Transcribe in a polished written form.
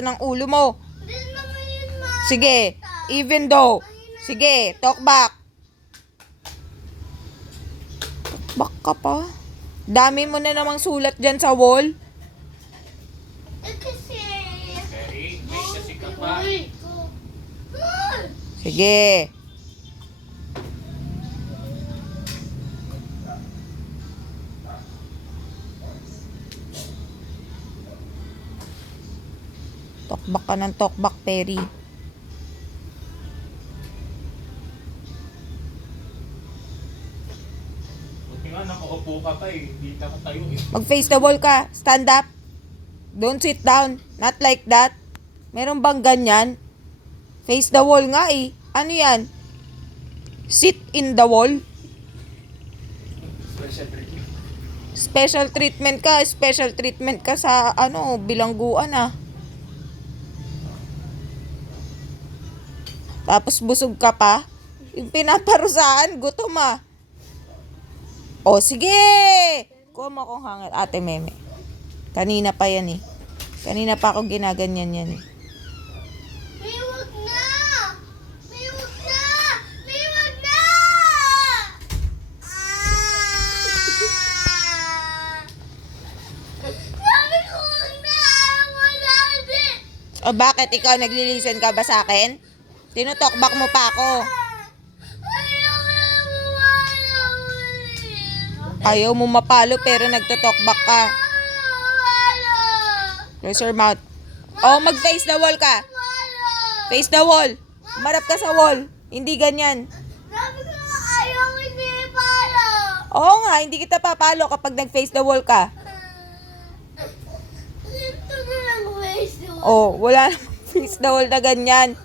ng ulo mo. Hindi naman yun, ma. Sige, even though. Sige, talk back. Talk back ka pa. Dami mo na namang sulat dyan sa wall. Kasi... May kasi ka pa. Sige. Talkback ka ng talkback, Perry. Buti nga, nakaupo ka pa eh. Hindi ka tayo eh. Mag-face the wall ka. Stand up. Don't sit down. Not like that. Meron bang ganyan? Face the wall nga eh. Ano yan? Sit in the wall? Special treatment ka. Special treatment ka sa bilangguan ah. Tapos busog ka pa. Yung pinaparusahan, gutom ah. O sige! Kuha mo akong hangin, Ate Meme. Kanina pa yan eh. Kanina pa ako ginaganyan yan eh. May wag na! May wag na! May wag na! Sabi ko wag na! Ayaw mo natin! O bakit ikaw naglilisen ka ba sa akin? Tinutokbak mo pa ako. Ayaw na mawala ulit! Ayaw mo mapalo pero nagtutokbak ka. Mawala! Close your mouth. O mag-face the wall ka. Mawala! Face the wall. Marap ka sa wall. Hindi ganyan. Sabi ko nga ayaw hindi pala! Oo nga, hindi kita papalo kapag nag-face the wall ka. Ito na lang waste. O, wala namang face the wall na ganyan.